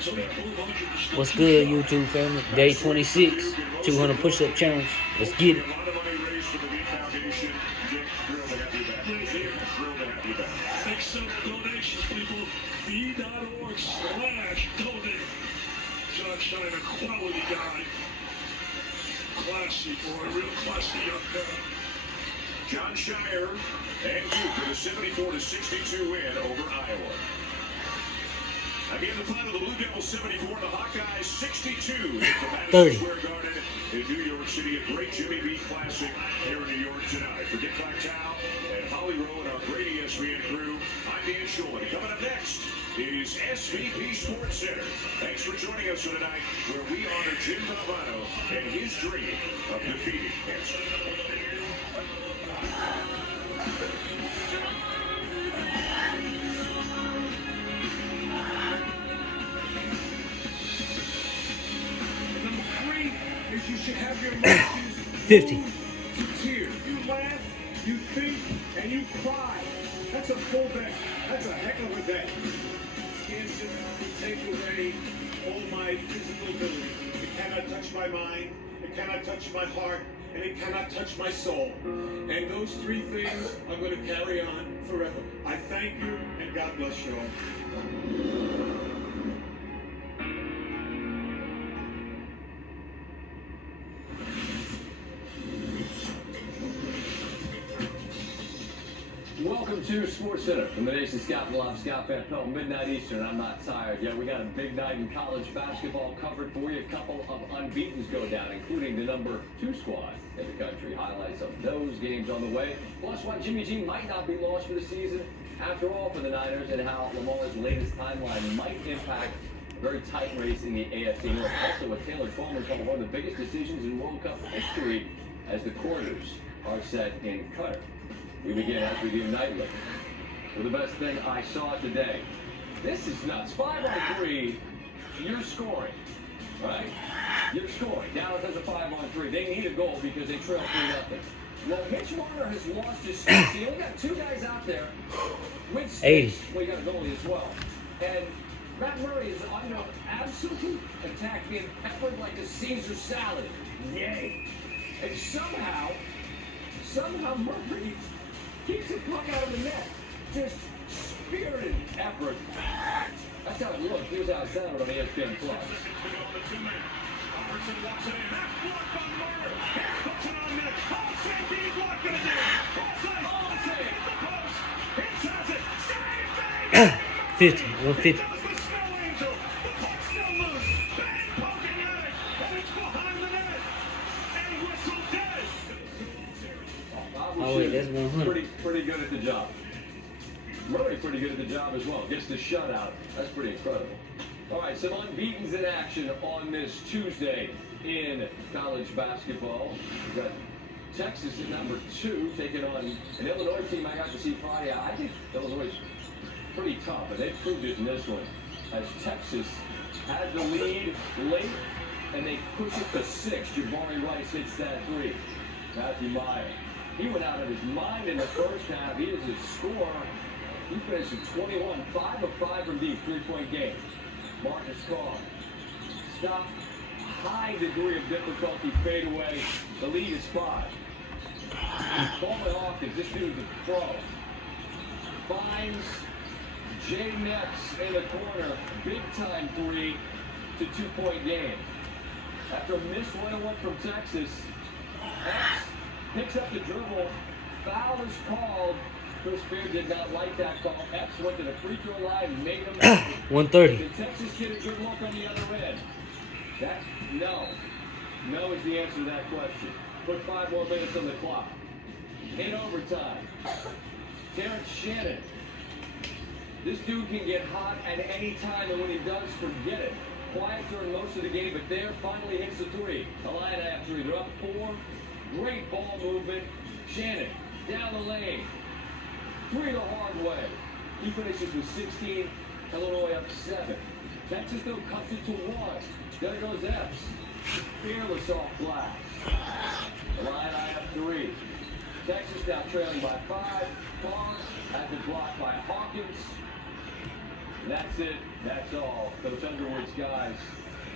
What's good, YouTube family? Day 26, 200 push-up challenge. Let's get it. Accept donations, people. B.org/donate. John Shine, a quality guy. Classy boy, real classy young man. John Shire and Duke with a 74-62 win over Iowa. Again, the final, the Blue Devils 74, the Hawkeyes 62. It's the Madison 30. Square Garden in New York City. A great Jimmy B Classic here in New York tonight. For Dick Vitale and Holly Rowe and our great ESPN crew, I'm Dan Shulman. Coming up next is SVP Sports Center. Thanks for joining us for tonight, where we honor Jim Valvano and his dream of defeating cancer. Number 3 is you should have your emotions 50. to tears. You laugh, you think, and you cry. That's a full day. That's a heck of a day. Cancer will take away all my physical ability. It cannot touch my mind, it cannot touch my heart, and it cannot touch my soul. And those 3 things are going to carry on forever. I thank you, and God bless you all. Welcome to Sports Center from the nation's capital. I'm Scott Van Pelt, midnight Eastern. I'm not tired yet. We got a big night in college basketball covered for you. A couple of unbeatens go down, including the number 2 squad in the country. Highlights of those games on the way. Plus, why Jimmy G might not be lost for the season after all for the Niners, and how Lamar's latest timeline might impact a very tight race in the AFC North. Also, with Taylor Twellman coming one of the biggest decisions in World Cup history as the quarters are set in Qatar. We begin as we do nightly with the best thing I saw today. This is nuts. 5-on-3, you're scoring, right? You're scoring. Dallas has a 5-on-3. They need a goal because they trail 3-0. Well, Mitch Marner has lost his sticks. He only got 2 guys out there with sticks. 80. Well, you got a goalie as well. And Matt Murray is under absolute attack, being peppered like a Caesar salad. Yay. And somehow Murray keeps the puck out of the net. Just spirited effort. That's how it looked. Here's how it sounded on ESPN Plus. $50. 150. Oh wait, that's 100. Pretty good at the job. Murray pretty good at the job as well. Gets the shutout. That's pretty incredible. All right, some unbeatens in action on this Tuesday in college basketball. We've got Texas at number 2 taking on an Illinois team I got to see Friday. I think Illinois is pretty tough, and they proved it in this one. As Texas had the lead late, and they push it to 6. Jabari Rice hits that 3. Matthew Meyer. He went out of his mind in the first half. He is a scorer. He finished with 21, 5 of 5 from deep, 3-point game. Marcus Carr stopped. High degree of difficulty fade away. The lead is 5. Coleman Hawkins, this dude's a pro. Finds Jay Nets in the corner. Big time 3 to 2-point game. After a missed 1-1 from Texas, Epps picks up the dribble. Foul is called. Chris Beard did not like that call. Epps went to the free throw line and made him. 130. Did Texas get a good look on the other end? No. No is the answer to that question. Put 5 more minutes on the clock. In overtime, Terrence Shannon. This dude can get hot at any time, and when he does, forget it. Quiet during most of the game, but there finally hits the 3. Illini have 3. They're up 4. Great ball movement. Shannon down the lane. 3 the hard way. He finishes with 16. Illinois up 7. Texas, though, cuts it to 1. There goes Epps. Fearless off glass. Illini up 3. Texas now trailing by 5. Carr has it blocked by Hawkins. That's it. That's all. Coach Underwood's guys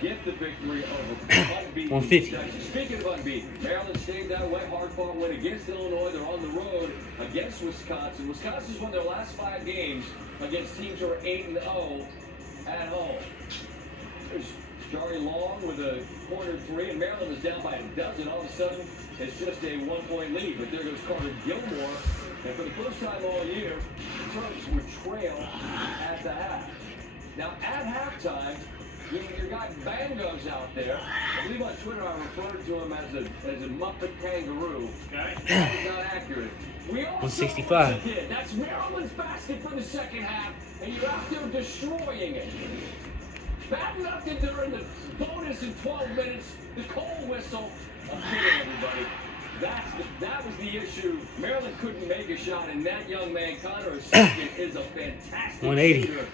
get the victory over unbeaten. 150. Speaking of unbeaten, Maryland stayed that way. Hard-fought win against Illinois. They're on the road against Wisconsin. Wisconsin's won their last 5 games against teams who are 8-0 at home. There's Jari Long with a corner 3, and Maryland is down by a dozen. All of a sudden, it's just a 1-point lead. But there goes Carter Gilmore. And for the first time all year, the Terps would trail at the half. Now, at halftime, your guy Bango's out there. I believe on Twitter I referred to him as a Muppet kangaroo. Okay. That is not accurate. We all 165. did. That's Maryland's basket for the second half, and you're out there destroying it. Bad nothing during the bonus in 12 minutes. The cold whistle. I'm kidding, everybody. That was the issue. Maryland couldn't make a shot, and that young man, Connor second, is a fantastic 180. shooter.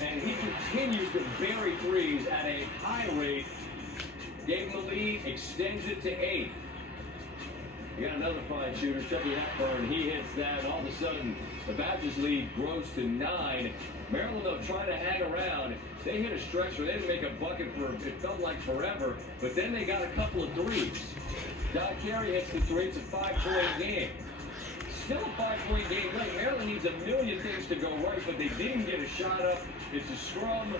And he continues to bury threes at a high rate. Gave him the lead, extends it to 8. You got another fine shooter, Chucky Hepburn. He hits that, and all of a sudden, the Badgers lead grows to 9. Maryland, though, trying to hang around. They hit a stretch where they didn't make a bucket for, it felt like forever, but then they got a couple of threes. Don Carey hits the 3. It's a 5-point game. Still a 5-point game late. Maryland needs a million things to go right, but they didn't get a shot up. It's a scrum,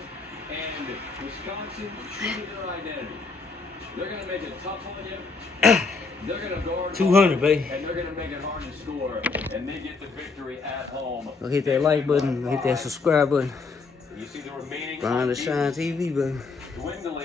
and Wisconsin true to their identity. They're going to make it tough on you. They're going to guard 200, baby. And they're going to make it hard to score, and they get the victory at home. Go hit that like button. Hit that subscribe button. You see the remaining Behind the Shine TV, baby. dwindling.